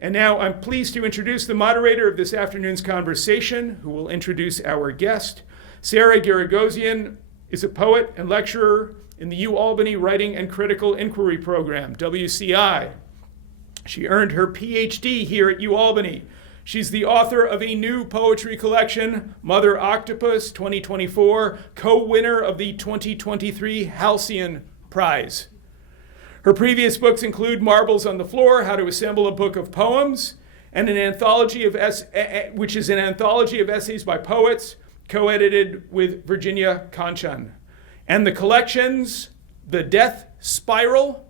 And now I'm pleased to introduce the moderator of this afternoon's conversation, who will introduce our guest. Sarah Giragosian is a poet and lecturer in the UAlbany Writing and Critical Inquiry Program, WCI. She earned her PhD here at UAlbany. She's the author of a new poetry collection, Mother Octopus 2024, co-winner of the 2023 Halcyon Prize. Her previous books include Marbles on the Floor, How to Assemble a Book of Poems, and an anthology of which is an anthology of essays by poets, co-edited with Virginia Conchan. And the collections, The Death Spiral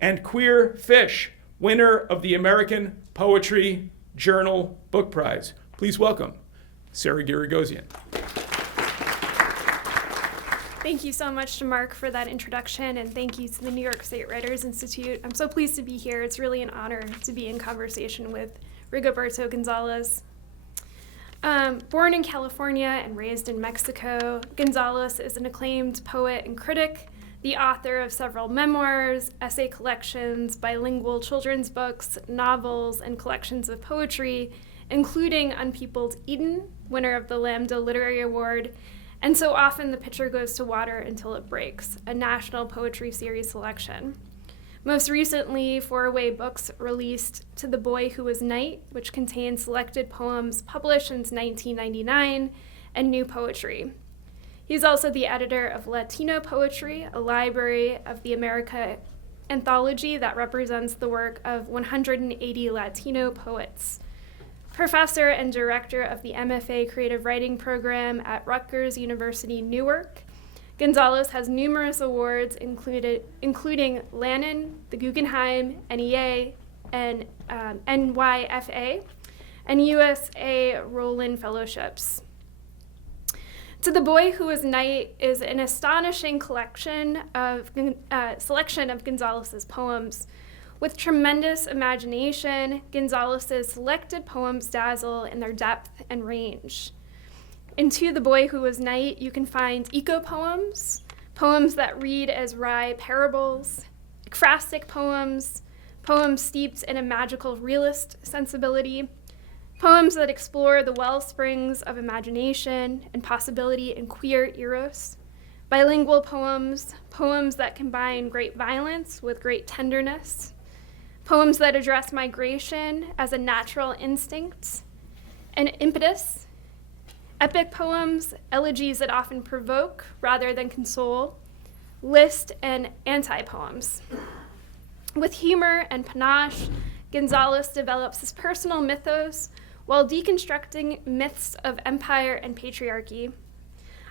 and Queer Fish, winner of the American Poetry Journal Book Prize. Please welcome Sarah Giragosian. Thank you so much to Mark for that introduction, and thank you to the New York State Writers Institute. I'm so pleased to be here. It's really an honor to be in conversation with Rigoberto González. Born in California and raised in Mexico, González is an acclaimed poet and critic, the author of several memoirs, essay collections, bilingual children's books, novels, and collections of poetry, including Unpeopled Eden, winner of the Lambda Literary Award, and So Often the Pitcher Goes to Water Until It Breaks, a National Poetry Series selection. Most recently, 4-Away Books released To the Boy Who Was Night, which contains selected poems published since 1999, and new poetry. He's also the editor of Latino Poetry, a library of the America anthology that represents the work of 180 Latino poets. Professor and director of the MFA Creative Writing Program at Rutgers University Newark, González has numerous awards including Lannan, the Guggenheim, NEA, and NYFA, and USA Rowland Fellowships. To the Boy Who Was Night is an astonishing selection of González's poems. With tremendous imagination, González's selected poems dazzle in their depth and range. In To the Boy Who Was Night, you can find eco-poems, poems that read as wry parables, ekphrastic poems, poems steeped in a magical realist sensibility, poems that explore the wellsprings of imagination and possibility in queer eros, bilingual poems, poems that combine great violence with great tenderness, poems that address migration as a natural instinct and impetus, epic poems, elegies that often provoke rather than console, list and anti-poems. With humor and panache, González develops his personal mythos while deconstructing myths of empire and patriarchy.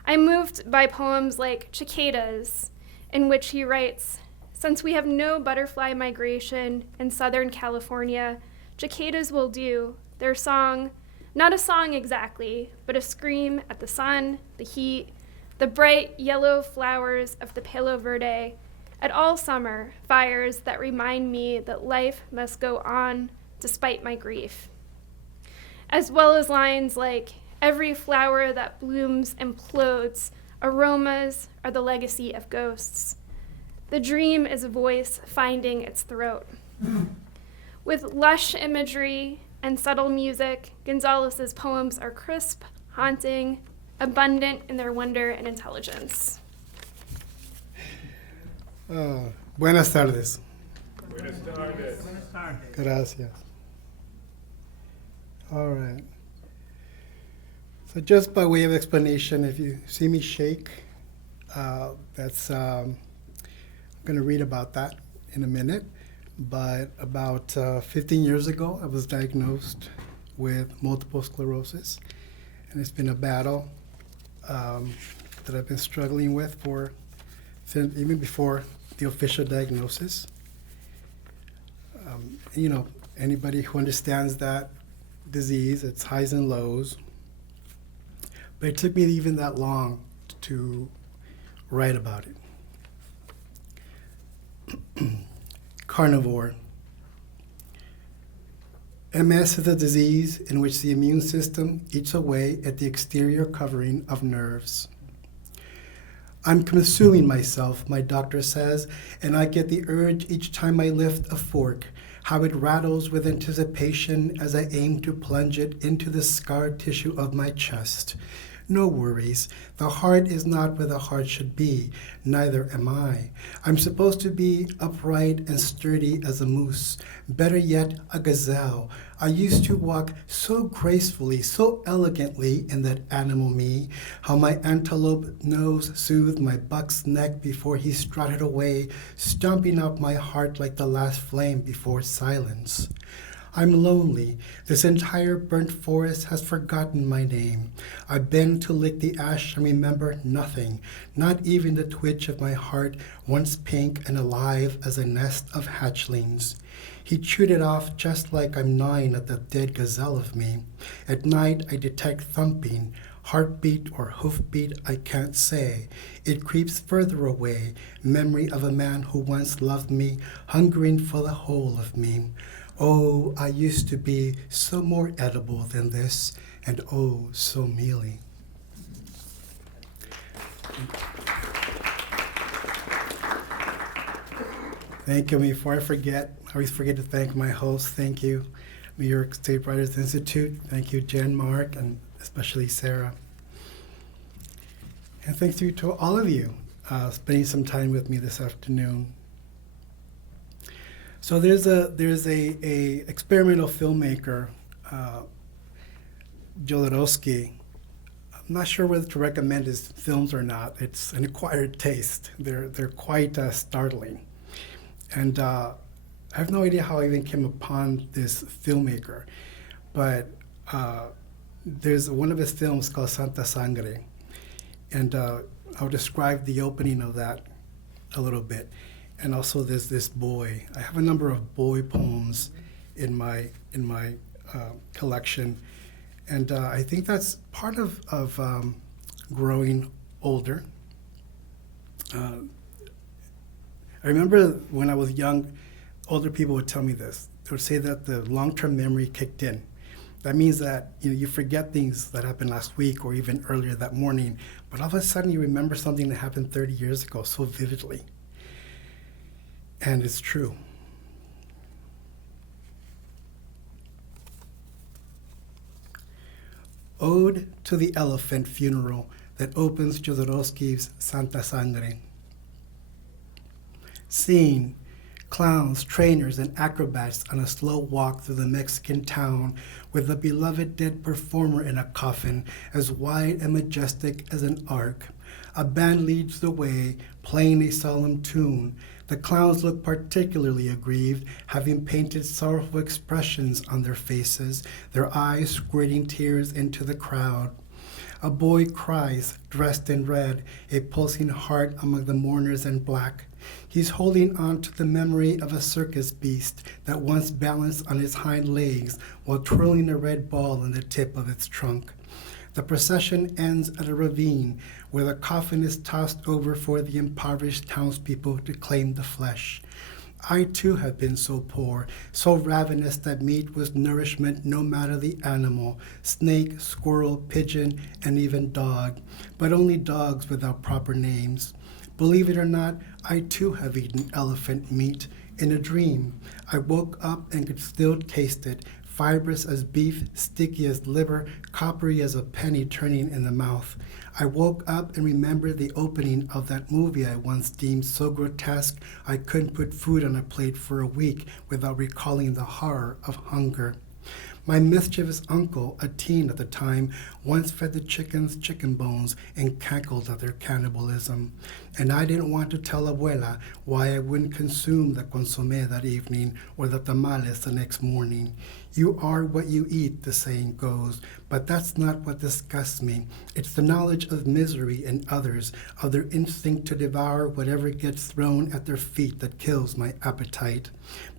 I'm moved by poems like Cicadas, in which he writes, "Since we have no butterfly migration in Southern California, cicadas will do, their song, not a song exactly, but a scream at the sun, the heat, the bright yellow flowers of the Palo Verde, at all summer fires that remind me that life must go on despite my grief." As well as lines like, "Every flower that blooms implodes, aromas are the legacy of ghosts. The dream is a voice finding its throat." With lush imagery and subtle music, González's poems are crisp, haunting, abundant in their wonder and intelligence. Buenas tardes. Buenas tardes. Gracias. All right. So just by way of explanation, if you see me shake, I'm going to read about that in a minute. But about 15 years ago, I was diagnosed with multiple sclerosis. And it's been a battle that I've been struggling with since even before the official diagnosis. Anybody who understands that disease, its highs and lows. But it took me even that long to write about it. Carnivore. MS is a disease in which the immune system eats away at the exterior covering of nerves. I'm consuming myself, my doctor says, and I get the urge each time I lift a fork. how it rattles with anticipation as I aim to plunge it into the scarred tissue of my chest. No worries. The heart is not where the heart should be. Neither am I. I'm supposed to be upright and sturdy as a moose. Better yet, a gazelle. I used to walk so gracefully, so elegantly in that animal me. How my antelope nose soothed my buck's neck before he strutted away, stomping up my heart like the last flame before silence. I'm lonely. This entire burnt forest has forgotten my name. I bend to lick the ash and remember nothing, not even the twitch of my heart, once pink and alive as a nest of hatchlings. He chewed it off just like I'm gnawing at the dead gazelle of me. At night I detect thumping, heartbeat or hoofbeat I can't say. It creeps further away, memory of a man who once loved me, hungering for the whole of me. Oh, I used to be so more edible than this, and oh, so mealy. Thank you. Before I forget, I always forget to thank my host. Thank you, New York State Writers Institute. Thank you, Jen, Mark, and especially Sarah. And thank you to all of you spending some time with me this afternoon. So there's a experimental filmmaker, Jodorowsky. I'm not sure whether to recommend his films or not. It's an acquired taste. They're quite startling, and I have no idea how I even came upon this filmmaker, but there's one of his films called Santa Sangre, and I'll describe the opening of that a little bit. And also there's this boy. I have a number of boy poems in my collection, and I think that's part of growing older. I remember when I was young, older people would tell me this. They would say that the long-term memory kicked in. That means that you forget things that happened last week or even earlier that morning, but all of a sudden you remember something that happened 30 years ago so vividly. And it's true. Ode to the Elephant Funeral that opens Jodorowsky's Santa Sangre. Scene: clowns, trainers, and acrobats on a slow walk through the Mexican town with the beloved dead performer in a coffin as wide and majestic as an ark. A band leads the way, playing a solemn tune. The clowns look particularly aggrieved, having painted sorrowful expressions on their faces, their eyes squirting tears into the crowd. A boy cries, dressed in red, a pulsing heart among the mourners in black. He's holding on to the memory of a circus beast that once balanced on its hind legs while twirling a red ball in the tip of its trunk. The procession ends at a ravine where the coffin is tossed over for the impoverished townspeople to claim the flesh. I too have been so poor, so ravenous that meat was nourishment no matter the animal, snake, squirrel, pigeon, and even dog, but only dogs without proper names. Believe it or not, I too have eaten elephant meat. In a dream, I woke up and could still taste it, fibrous as beef, sticky as liver, coppery as a penny turning in the mouth. I woke up and remembered the opening of that movie I once deemed so grotesque I couldn't put food on a plate for a week without recalling the horror of hunger. My mischievous uncle, a teen at the time, once fed the chickens chicken bones and cackled at their cannibalism. And I didn't want to tell Abuela why I wouldn't consume the consommé that evening or the tamales the next morning. You are what you eat, the saying goes, but that's not what disgusts me. It's the knowledge of misery in others, of their instinct to devour whatever gets thrown at their feet that kills my appetite.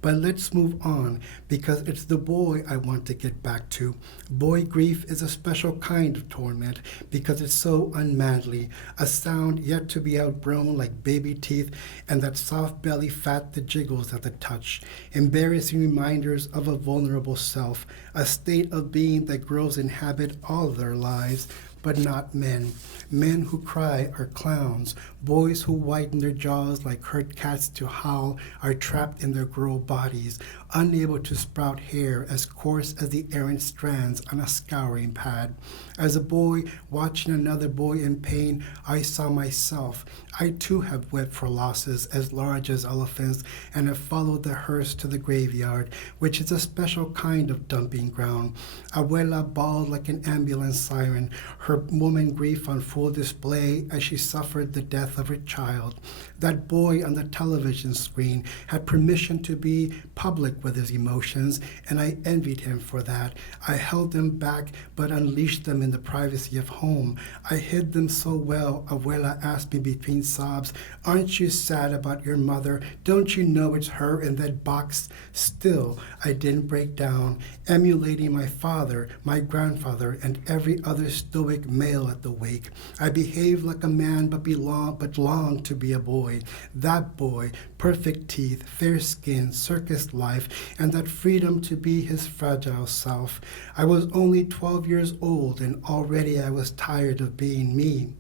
But let's move on, because it's the boy I want to get back to. Boy grief is a special kind of torment, because it's so unmanly, a sound yet to be outgrown like baby teeth, and that soft belly fat that jiggles at the touch, embarrassing reminders of a vulnerable self, a state of being that grows in habit all of their lives, but not men. Men who cry are clowns. Boys who whiten their jaws like hurt cats to howl are trapped in their girl bodies, unable to sprout hair as coarse as the errant strands on a scouring pad. As a boy watching another boy in pain, I saw myself. I too have wept for losses as large as elephants and have followed the hearse to the graveyard, which is a special kind of dumping ground. Abuela bawled like an ambulance siren, her woman grief on full display as she suffered the death of her child. That boy on the television screen had permission to be public with his emotions, and I envied him for that. I held them back but unleashed them in the privacy of home. I hid them so well, Abuela asked me between sobs, "Aren't you sad about your mother? Don't you know it's her in that box?" Still, I didn't break down, emulating my father, my grandfather, and every other stoic male at the wake. I behaved like a man but longed to be a boy. That boy, perfect teeth, fair skin, circus life, and that freedom to be his fragile self. I was only 12 years old, and already I was tired of being me.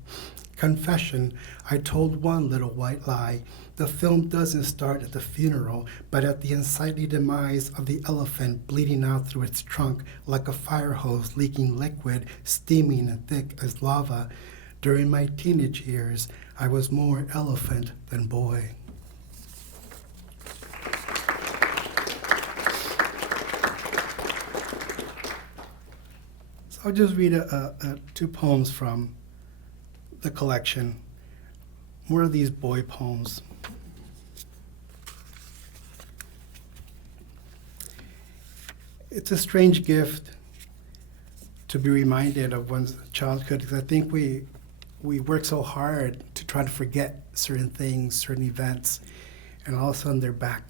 Confession, I told one little white lie. The film doesn't start at the funeral, but at the unsightly demise of the elephant bleeding out through its trunk like a fire hose leaking liquid, steaming and thick as lava. During my teenage years, I was more elephant than boy. So I'll just read two poems from the collection. More of these boy poems. It's a strange gift to be reminded of one's childhood, because I think we work so hard to try to forget certain things, certain events, and all of a sudden they're back.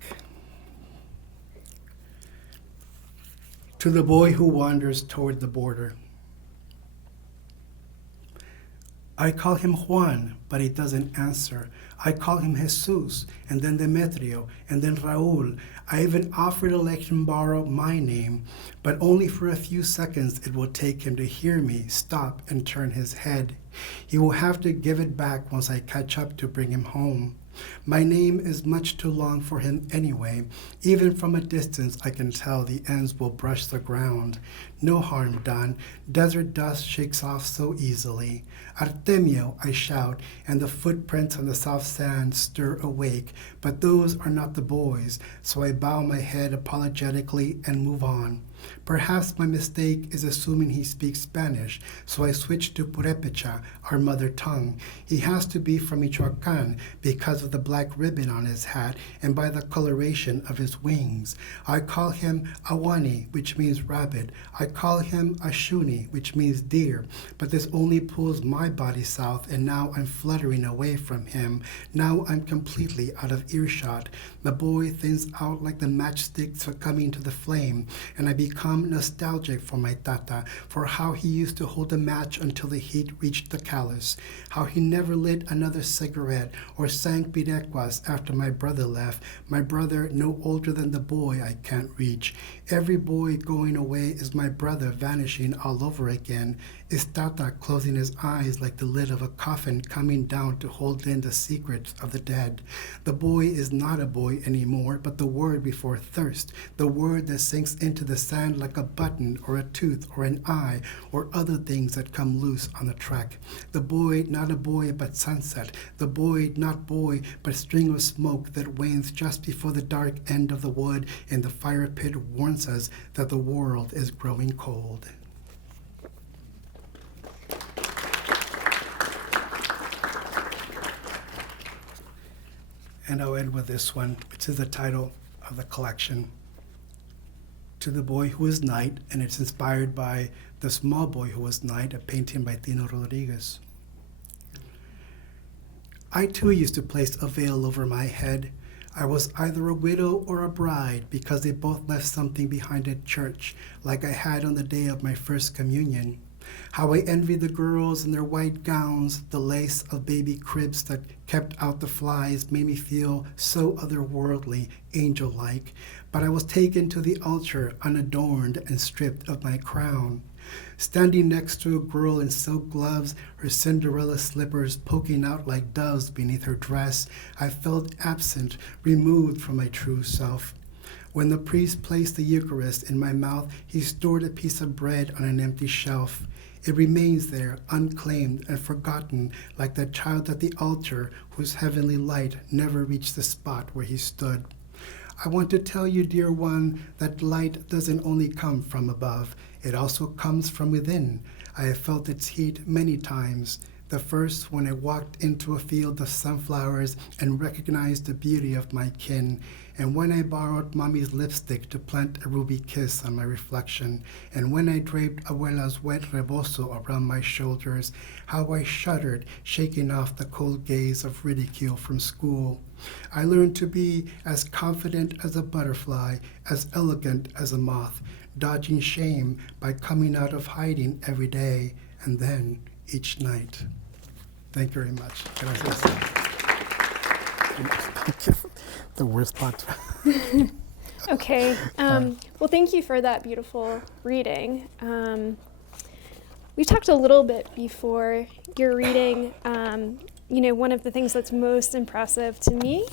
To the boy who wanders toward the border. I call him Juan, but he doesn't answer. I call him Jesus, and then Demetrio, and then Raul. I even offered to let him borrow my name, but only for a few seconds it will take him to hear me, stop, and turn his head. He will have to give it back once I catch up to bring him home. My name is much too long for him anyway. Even from a distance, I can tell the ends will brush the ground. No harm done. Desert dust shakes off so easily. Artemio, I shout, and the footprints on the soft sand stir awake. But those are not the boys, so I bow my head apologetically and move on. Perhaps my mistake is assuming he speaks Spanish, so I switch to Purépecha, our mother tongue. He has to be from Michoacán because of the black ribbon on his hat and by the coloration of his wings. I call him Awani, which means rabbit. I call him Ashuni, which means deer. But this only pulls my body south, and now I'm fluttering away from him. Now I'm completely out of earshot. The boy thins out like the matchstick succumbing to the flame, and I become nostalgic for my tata, for how he used to hold a match until the heat reached the callus, how he never lit another cigarette or sang pirecuas after my brother left, my brother no older than the boy I can't reach. Every boy going away is my brother vanishing all over again. Is tata closing his eyes like the lid of a coffin coming down to hold in the secrets of the dead. The boy is not a boy anymore, but the word before thirst, the word that sinks into the sand like a button or a tooth or an eye or other things that come loose on the track. The boy, not a boy, but sunset. The boy, not boy, but string of smoke that wanes just before the dark end of the wood in the fire pit warns us that the world is growing cold. And I'll end with this one, which is the title of the collection. To the Boy Who Was Night, and it's inspired by The Small Boy Who Was Night, a painting by Tino Rodriguez. I too used to place a veil over my head. I was either a widow or a bride because they both left something behind at church, like I had on the day of my first communion. How I envied the girls in their white gowns, the lace of baby cribs that kept out the flies made me feel so otherworldly, angel-like. But I was taken to the altar unadorned and stripped of my crown. Standing next to a girl in silk gloves, her Cinderella slippers poking out like doves beneath her dress, I felt absent, removed from my true self. When the priest placed the Eucharist in my mouth, he stored a piece of bread on an empty shelf. It remains there, unclaimed and forgotten, like the child at the altar whose heavenly light never reached the spot where he stood. I want to tell you, dear one, that light doesn't only come from above, it also comes from within. I have felt its heat many times. The first when I walked into a field of sunflowers and recognized the beauty of my kin, and when I borrowed mommy's lipstick to plant a ruby kiss on my reflection, and when I draped abuela's wet rebozo around my shoulders, how I shuddered, shaking off the cold gaze of ridicule from school. I learned to be as confident as a butterfly, as elegant as a moth, dodging shame by coming out of hiding every day, and then each night. Thank you very much. Gracias. Thank you. The worst part. Okay. Well, thank you for that beautiful reading. We talked a little bit before your reading. One of the things that's most impressive to me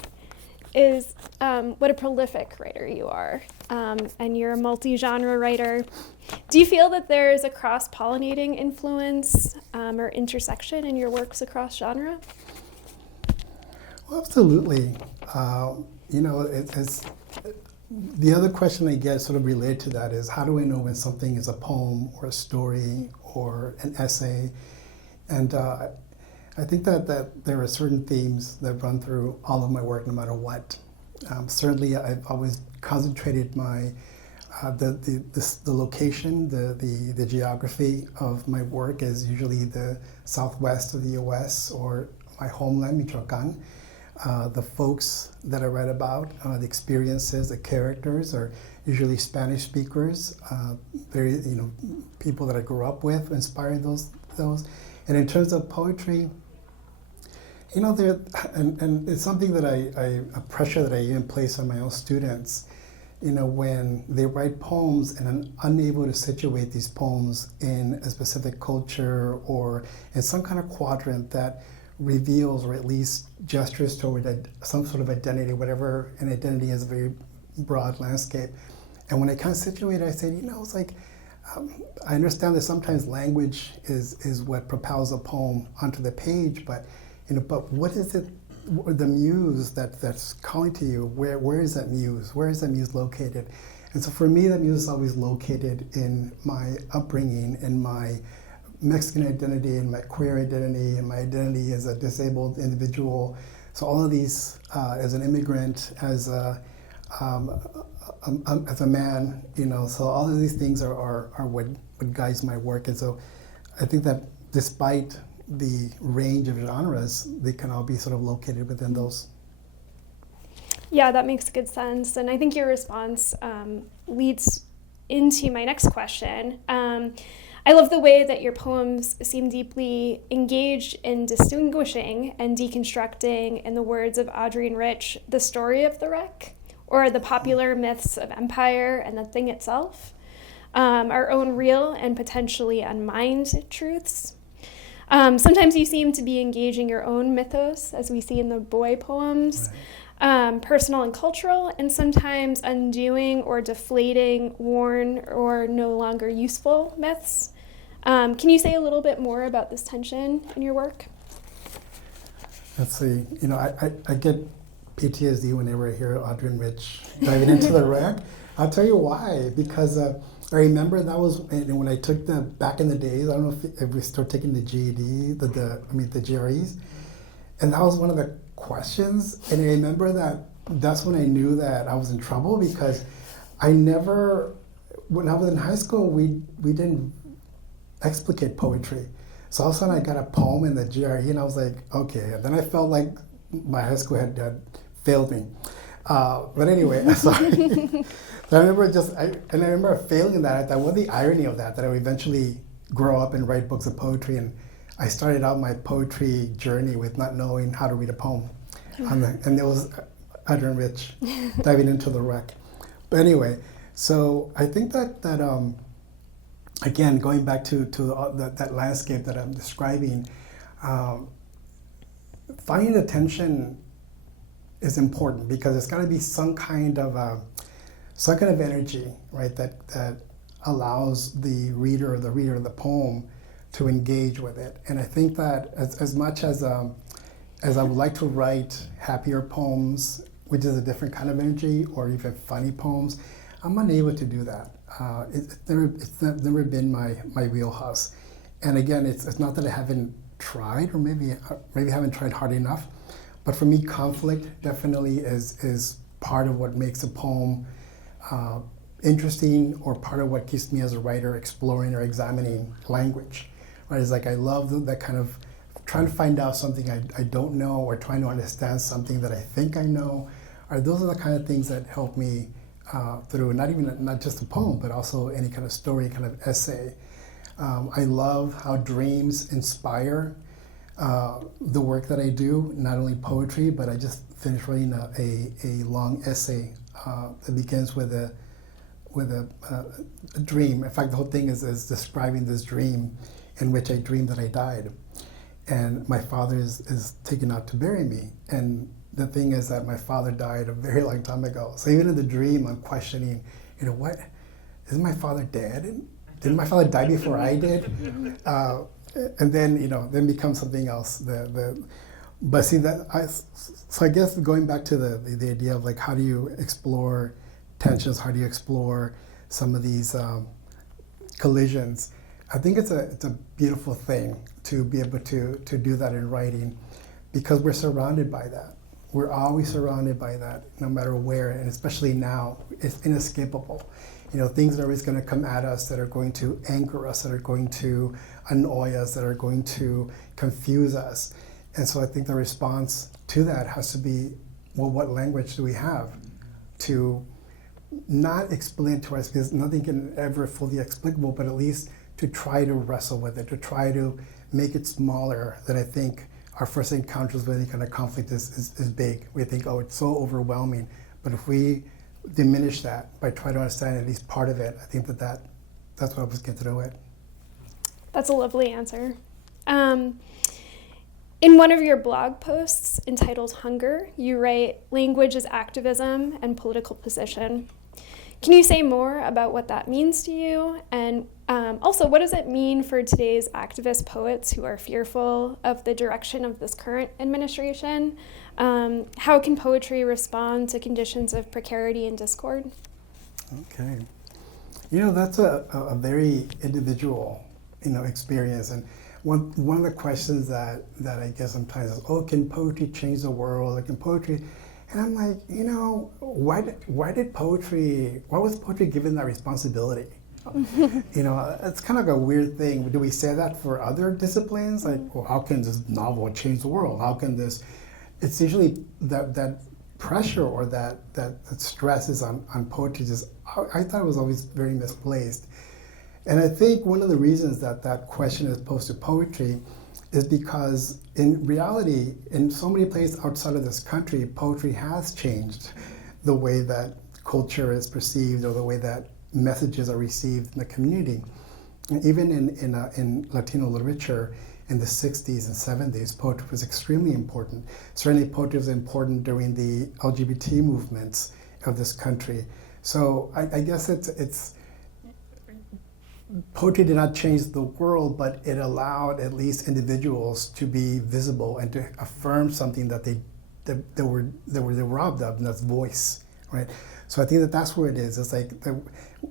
is what a prolific writer you are. And you're a multi-genre writer. Do you feel that there is a cross-pollinating influence or intersection in your works across genre? Well, absolutely. It's the other question I get sort of related to that is, how do I know when something is a poem or a story or an essay? And I think that there are certain themes that run through all of my work, no matter what. Certainly, I've always concentrated my the location, the geography of my work is usually the southwest of the U.S. or my homeland, Michoacan. The folks that I write about, the experiences, the characters are usually Spanish speakers. People that I grew up with, inspired those. And in terms of poetry, and it's something that a pressure that I even place on my own students. When they write poems and I'm unable to situate these poems in a specific culture or in some kind of quadrant that reveals or at least gestures toward some sort of identity, whatever an identity is, a very broad landscape. And when I can't situate it, I say, it's like, I understand that sometimes language is what propels a poem onto the page, but what is it, the muse that's calling to you? Where is that muse? Where is that muse located? And so for me, that muse is always located in my upbringing, in my Mexican identity, in my queer identity, and my identity as a disabled individual. So all of these, as an immigrant, as a man, so all of these things are what guides my work. And so I think that despite the range of genres, they can all be sort of located within those. Yeah, that makes good sense. And I think your response leads into my next question. I love the way that your poems seem deeply engaged in distinguishing and deconstructing, in the words of Adrienne Rich, the story of the wreck, or the popular myths of empire and the thing itself, our own real and potentially unmined truths. Sometimes you seem to be engaging your own mythos, as we see in the boy poems, right. Personal and cultural, and sometimes undoing or deflating worn or no longer useful myths. Can you say a little bit more about this tension in your work? Let's see. I get PTSD whenever I hear Adrienne Rich diving into the wreck. I'll tell you why. Because I remember that was when I took back in the days. I don't know if we start taking the GED, the GREs, and that was one of the questions. And I remember that's when I knew that I was in trouble, because when I was in high school, we didn't explicate poetry. So all of a sudden I got a poem in the GRE, and I was like, okay. And then I felt like my high school had failed me. But anyway, sorry. I remember failing that. I thought, what the irony of that I would eventually grow up and write books of poetry. And I started out my poetry journey with not knowing how to read a poem. And it was Adrienne Rich diving into the wreck. But anyway, so I think that again, going back to that landscape that I'm describing, finding the tension is important because it's got to be some kind of energy, right? That allows the reader of the poem to engage with it. And I think that as much as I would like to write happier poems, which is a different kind of energy, or even funny poems, I'm unable to do that. It's never been my wheelhouse. And again, it's not that I haven't tried, or maybe haven't tried hard enough. But for me, conflict definitely is part of what makes a poem interesting, or part of what keeps me as a writer exploring or examining language. Right? It's like I love that kind of trying to find out something I don't know, or trying to understand something that I think I know. Those are the kind of things that help me through not just a poem, but also any kind of story, kind of essay. I love how dreams inspire the work that I do, not only poetry, but I just finished writing a long essay that begins with a dream. In fact, the whole thing is describing this dream in which I dreamed that I died. And my father is taken out to bury me. And the thing is that my father died a very long time ago. So even in the dream, I'm questioning, what, isn't my father dead? Didn't my father die before I did? And then, then becomes something else. But see so I guess going back to the idea of like, how do you explore tensions? How do you explore some of these collisions? I think it's a beautiful thing to be able to do that in writing, because we're surrounded by that. We're always surrounded by that, no matter where, and especially now, it's inescapable. Things are always going to come at us that are going to anger us, that are going to annoy us, that are going to confuse us. And so I think the response to that has to be, well, what language do we have to not explain to us, because nothing can ever fully explicable, but at least to try to wrestle with it, to try to make it smaller. That I think our first encounters with any kind of conflict is big. We think, oh, it's so overwhelming. But if we diminish that by trying to understand at least part of it, I think that's what I was getting through it. That's a lovely answer. In one of your blog posts entitled Hunger, you write, language is activism and political position. Can you say more about what that means to you? And also, what does it mean for today's activist poets who are fearful of the direction of this current administration? How can poetry respond to conditions of precarity and discord? Okay. That's a very individual, experience. And one of the questions that I guess sometimes is, oh, can poetry change the world? Or can poetry... And I'm like, why was poetry given that responsibility? It's kind of a weird thing. Do we say that for other disciplines? Like, well, how can this novel change the world? How can this? It's usually that pressure or that stress is on poetry. I thought it was always very misplaced. And I think one of the reasons that question is posed to poetry is because in reality, in so many places outside of this country, poetry has changed the way that culture is perceived, or the way that messages are received in the community. And even in Latino literature in the 60s and 70s, poetry was extremely important. Certainly poetry was important during the LGBT movements of this country. So I guess it's poetry did not change the world, but it allowed at least individuals to be visible and to affirm something that they were robbed of, and that's voice, right? So I think that's where it is. It's like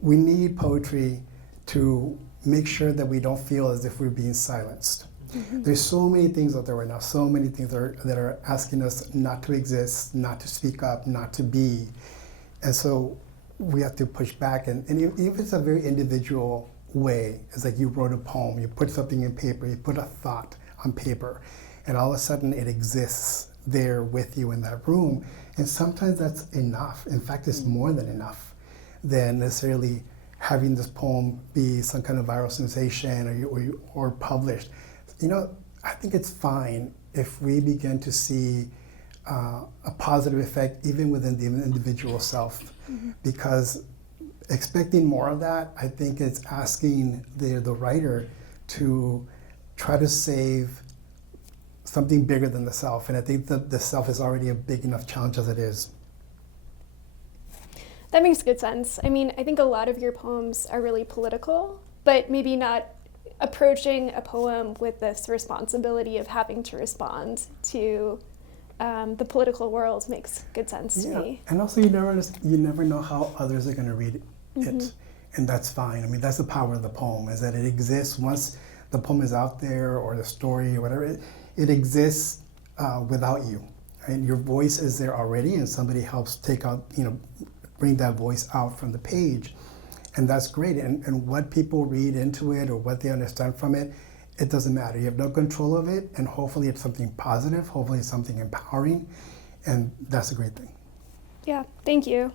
we need poetry to make sure that we don't feel as if we're being silenced. Mm-hmm. There's so many things out there right now, so many things that are asking us not to exist, not to speak up, not to be. And so we have to push back, and even if it's a very individual way. It's like you wrote a poem, you put something in paper, you put a thought on paper, and all of a sudden it exists there with you in that room. And sometimes that's enough. In fact, it's more than enough than necessarily having this poem be some kind of viral sensation or published. I think it's fine if we begin to see a positive effect even within the individual self, mm-hmm. because expecting more of that, I think it's asking the writer to try to save something bigger than the self. And I think that the self is already a big enough challenge as it is. That makes good sense. I mean, I think a lot of your poems are really political, but maybe not approaching a poem with this responsibility of having to respond to the political world makes good sense to me. And also you never know how others are going to read it, and that's fine. I mean, that's the power of the poem, is that it exists once the poem is out there, or the story or whatever. It exists without you, and your voice is there already, and somebody helps take out, bring that voice out from the page, and that's great. And what people read into it or what they understand from it, it doesn't matter. You have no control of it, and hopefully it's something positive, hopefully it's something empowering, and that's a great thing. Yeah, thank you.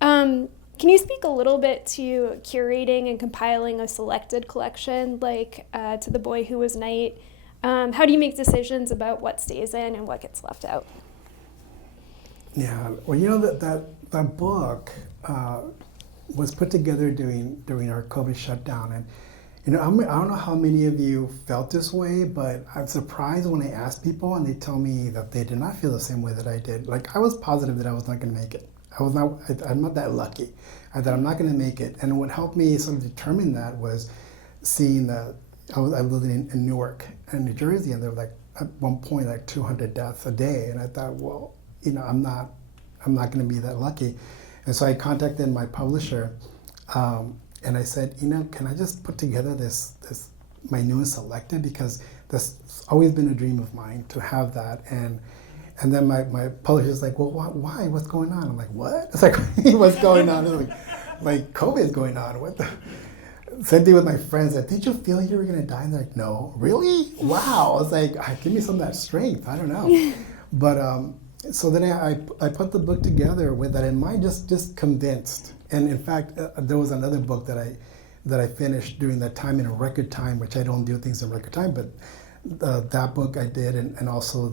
Can you speak a little bit to curating and compiling a selected collection, like To the Boy Who Was Night? How do you make decisions about what stays in and what gets left out? Yeah, well, that book was put together during our COVID shutdown, and I don't know how many of you felt this way, but I'm surprised when I ask people and they tell me that they did not feel the same way that I did. Like, I was positive that I was not going to make it. I'm not that lucky. That I'm not going to make it. And what helped me sort of determine that was seeing that I lived in Newark and New Jersey, and there were like at one point like 200 deaths a day, and I thought, well, I'm not going to be that lucky. And so I contacted my publisher. And I said, can I just put together this my newest selected, because that's always been a dream of mine to have that. And then my publisher's like, well, why? What's going on? I'm like, what? It's like, what's going on? It's like COVID is going on. What the? Same thing with my friends. Like, did you feel you were gonna die? And they're like, no, really? Wow. I was like, give me some of that strength. I don't know. But so then I put the book together with that in mind, just convinced. And in fact, there was another book that I finished during that time in a record time, which I don't do things in record time, but that book I did, and also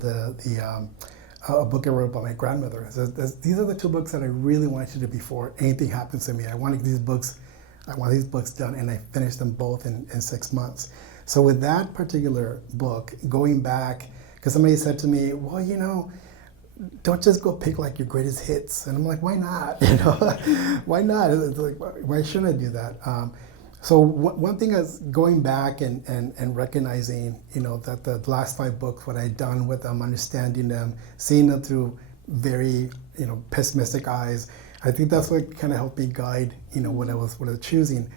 a book I wrote about my grandmother. So these are the two books that I really wanted to do before anything happens to me. I want these books done, and I finished them both in 6 months. So with that particular book, going back, because somebody said to me, well, don't just go pick like your greatest hits. And I'm like, why not? Why not? It's like, why shouldn't I do that? So one thing is going back and recognizing, that the last 5 books, what I'd done with them, understanding them, seeing them through very, pessimistic eyes. I think that's what kind of helped me guide, what I was choosing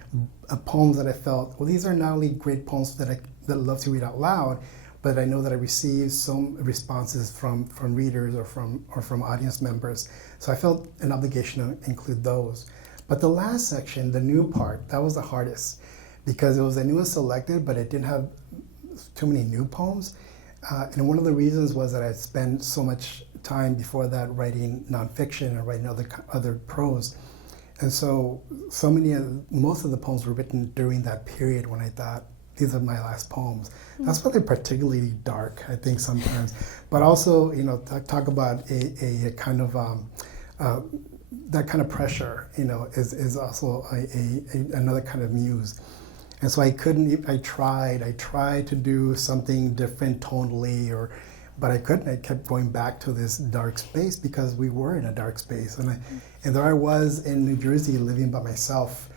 poems that I felt, well, these are not only great poems that I love to read out loud, but I know that I received some responses from readers or from audience members. So I felt an obligation to include those. But the last section, the new part, that was the hardest, because it was the newest selected, but it didn't have too many new poems. And one of the reasons was that I had spent so much time before that writing nonfiction and writing other prose. And so most of the poems were written during that period when I thought, these are my last poems. That's why they're particularly dark, I think, sometimes. But also, talk about a kind of that kind of pressure, is also another kind of muse. And so I tried to do something different tonally, but I couldn't. I kept going back to this dark space because we were in a dark space, and there I was in New Jersey living by myself.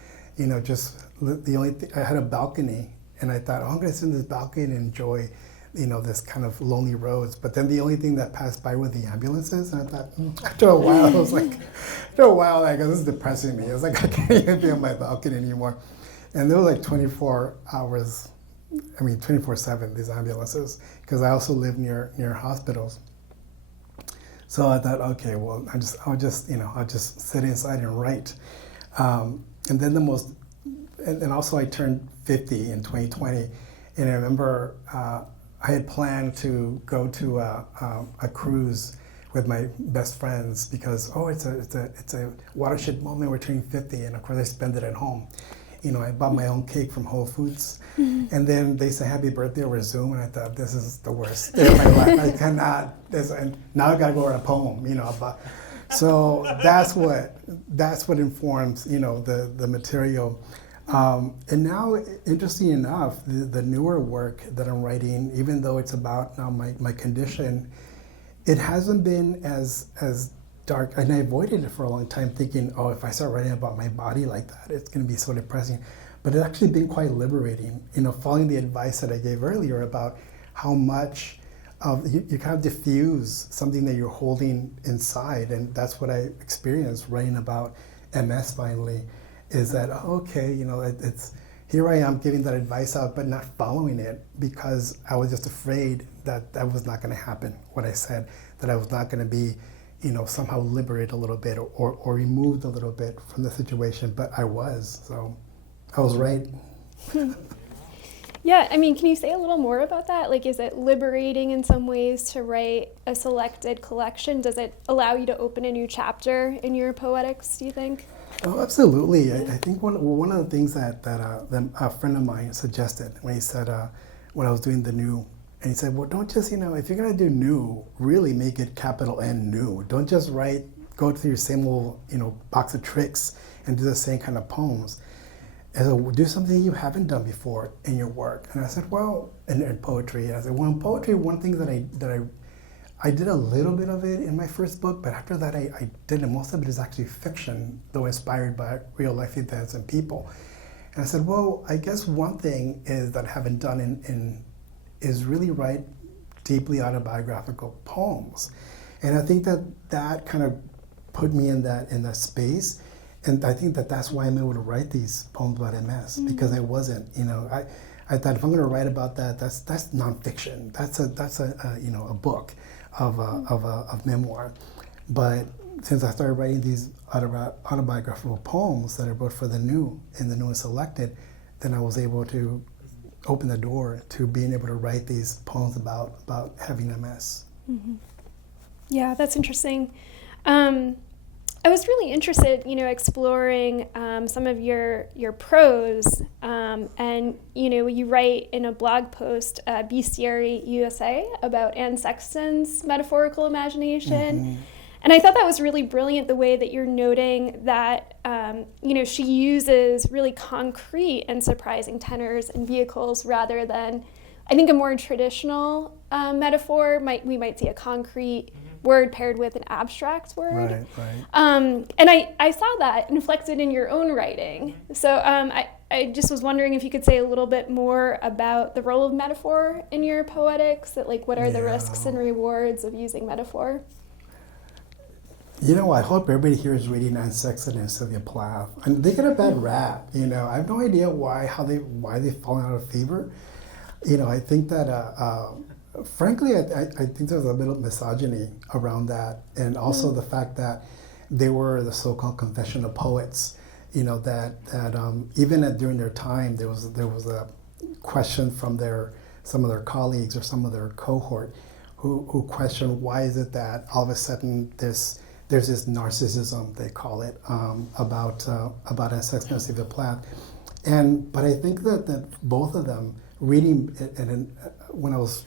Just the only thing, I had a balcony. And I thought, I'm going to sit in this balcony and enjoy, this kind of lonely roads. But then the only thing that passed by were the ambulances. And I thought, after a while, this is depressing me. I was like, I can't even be on my balcony anymore. And there was like 24 hours, 24/7, these ambulances, because I also live near hospitals. So I thought, okay, well, I'll just sit inside and write. And then and also I turned 50 in 2020, and I remember I had planned to go to a cruise with my best friends because it's a watershed moment. We're turning 50, and of course I spend it at home. I bought my own cake from Whole Foods, and then they said happy birthday over Zoom, and I thought, this is the worst day of my life. I cannot. And now I gotta go write a poem. So that's what informs, the material. And now, interesting enough, the newer work that I'm writing, even though it's about now my condition, it hasn't been as dark, and I avoided it for a long time, thinking, oh, if I start writing about my body like that, it's going to be so depressing. But it's actually been quite liberating, following the advice that I gave earlier about how much you kind of diffuse something that you're holding inside, and that's what I experienced writing about MS finally, is that, okay, it's here I am giving that advice out, but not following it because I was just afraid that that was not going to happen, what I said, that I was not going to be, somehow liberated a little bit or removed a little bit from the situation, but I was, so I was right. Yeah, can you say a little more about that? Like, is it liberating in some ways to write a selected collection? Does it allow you to open a new chapter in your poetics, do you think? Oh, absolutely. I think one of the things that a friend of mine suggested when he said, when I was doing the new, and he said, well, don't just, if you're going to do new, really make it capital N new. Don't just go through your same old, box of tricks and do the same kind of poems. And so do something you haven't done before in your work. And I said, well, in poetry. And I said, well, in poetry, one thing that I did a little bit of it in my first book, but after that I didn't. Most of it is actually fiction, though inspired by real life events and people. And I said, well, I guess one thing is that I haven't done is really write deeply autobiographical poems. And I think that kind of put me in that space. And I think that's why I'm able to write these poems about MS, because I wasn't, I thought if I'm going to write about that, that's nonfiction. That's a book of memoir. But since I started writing these autobiographical poems that I wrote for the new and selected, then I was able to open the door to being able to write these poems about having MS. Mm-hmm. Yeah, that's interesting. I was really interested, exploring some of your prose, and you write in a blog post, Bestiary USA, about Anne Sexton's metaphorical imagination, Mm-hmm. and I thought that was really brilliant, the way that you're noting that she uses really concrete and surprising tenors and vehicles rather than, I think, a more traditional metaphor. We might see a concrete word paired with an abstract word. Right. And I saw that inflected in your own writing. So I just was wondering if you could say a little bit more about the role of metaphor in your poetics, what are the risks and rewards of using metaphor? I hope everybody here is reading Anne Sexton and Sylvia Plath. And they get a bad rap, I have no idea why they've fallen out of favor. I think that frankly, I think there's a bit of misogyny around that, and also the fact that they were the so-called confessional poets. That even during their time, there was a question from some of their colleagues or some of their cohort who questioned why is it that all of a sudden there's this narcissism, they call it, about Anne Sexton and Sylvia Plath, but I think that both of them reading and when I was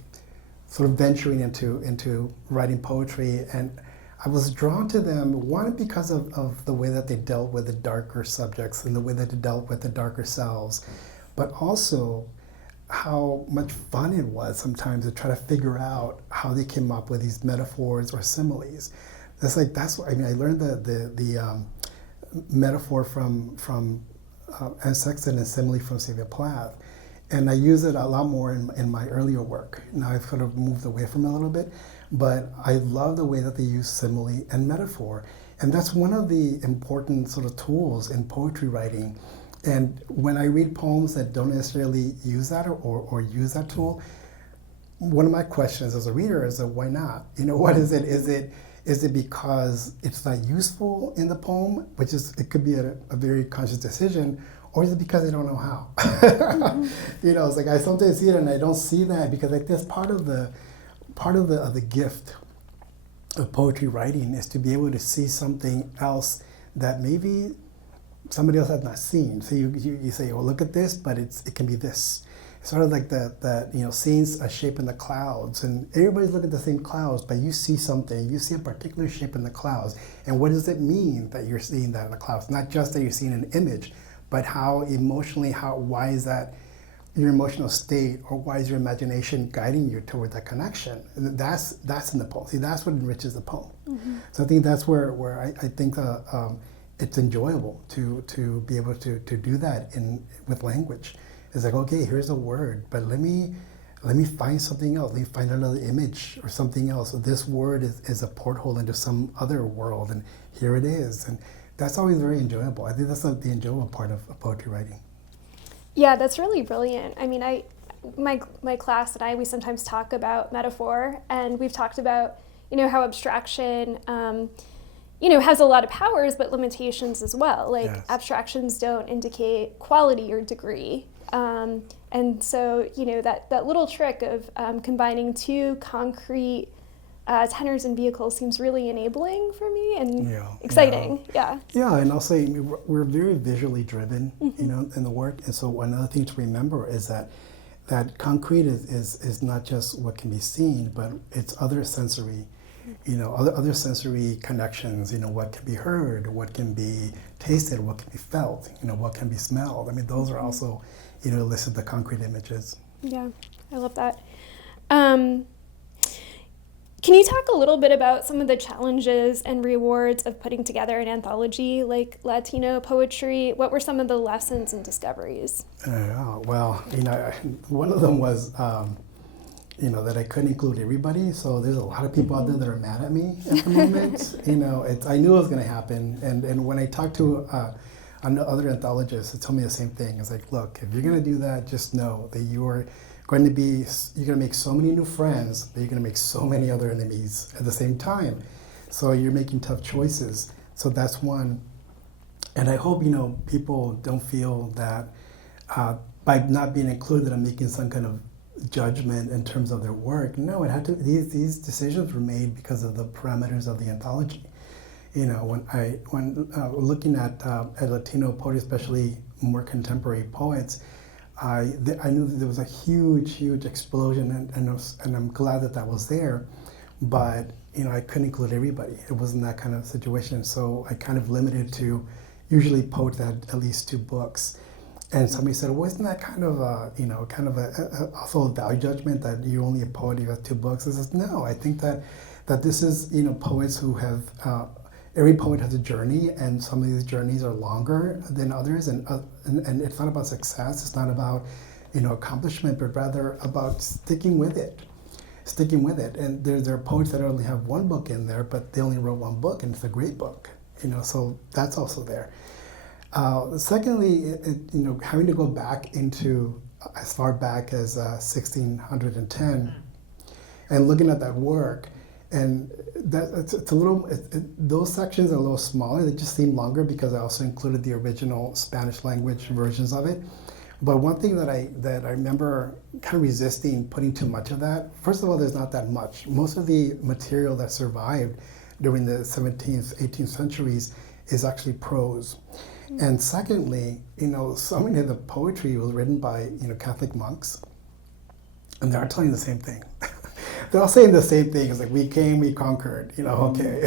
sort of venturing into writing poetry, and I was drawn to them, one, because of the way that they dealt with the darker subjects and the way that they dealt with the darker selves, but also how much fun it was sometimes to try to figure out how they came up with these metaphors or similes. I learned the metaphor from Anne Sexton and simile from Sylvia Plath. And I use it a lot more in my earlier work. Now I've sort of moved away from it a little bit, but I love the way that they use simile and metaphor. And that's one of the important sort of tools in poetry writing. And when I read poems that don't necessarily use that or use that tool, one of my questions as a reader is, why not? What is it? Is it because it's not useful in the poem, it could be a very conscious decision, or is it because I don't know how? It's I sometimes see it and I don't see that, because that's part of the gift of poetry writing, is to be able to see something else that maybe somebody else has not seen. So you say, well, look at this, but it can be this. sort of like that seeing a shape in the clouds, and everybody's looking at the same clouds, but you see something, you see a particular shape in the clouds, and what does it mean that you're seeing that in the clouds? Not just that you're seeing an image, but how emotionally, why is that your emotional state, or why is your imagination guiding you toward that connection? And that's in the poem. See, that's what enriches the poem. Mm-hmm. So I think that's where I think it's enjoyable to be able to do that with language. It's like, okay, here's a word, but let me find something else. Let me find another image or something else. So this word is a porthole into some other world, and here it is. And that's always very enjoyable. I think that's the enjoyable part of poetry writing. Yeah, that's really brilliant. I mean, my class and I, we sometimes talk about metaphor, and we've talked about, how abstraction, has a lot of powers, but limitations as well. Like, yes. Abstractions don't indicate quality or degree. And so, that little trick of combining two concrete tenors and vehicles seems really enabling for me and exciting. Yeah. Yeah, and I'll say we're very visually driven, in the work. And so another thing to remember is that concrete is not just what can be seen, but it's other sensory, other sensory connections, what can be heard, what can be tasted, what can be felt, what can be smelled. I mean, those are also, listed the concrete images. Yeah, I love that. Can you talk a little bit about some of the challenges and rewards of putting together an anthology like Latino Poetry? What were some of the lessons and discoveries? Well, one of them was, that I couldn't include everybody. So there's a lot of people out there that are mad at me at the moment. I knew it was going to happen. And when I talked to other anthologists, they told me the same thing. It's like, look, if you're going to do that, just know that you're going to make so many new friends that you're going to make so many other enemies at the same time. So you're making tough choices. So that's one. And I hope, people don't feel that by not being included, I'm making some kind of judgment in terms of their work. No, these decisions were made because of the parameters of the anthology. When looking at Latino poetry, especially more contemporary poets, I knew that there was a huge explosion, and I'm glad that was there, but I couldn't include everybody. It wasn't that kind of situation, so I kind of limited to usually poets that had at least 2 books. And somebody said, "Well, isn't that kind of also a value judgment that you're only a poet if you have 2 books?" I said, "No, I think that this is poets who have." Every poet has a journey, and some of these journeys are longer than others, and it's not about success. It's not about accomplishment, but rather about sticking with it. And there are poets that only have 1 book in there, but they only wrote 1 book, and it's a great book. So that's also there. Secondly, having to go back into as far back as 1610, and looking at that work. And it's a little. Those sections are a little smaller. They just seem longer because I also included the original Spanish language versions of it. But one thing that I remember kind of resisting putting too much of that. First of all, there's not that much. Most of the material that survived during the 17th, 18th centuries is actually prose. And secondly, so many of the poetry was written by Catholic monks, and they are telling the same thing. They're all saying the same thing. It's like, we came, we conquered, okay.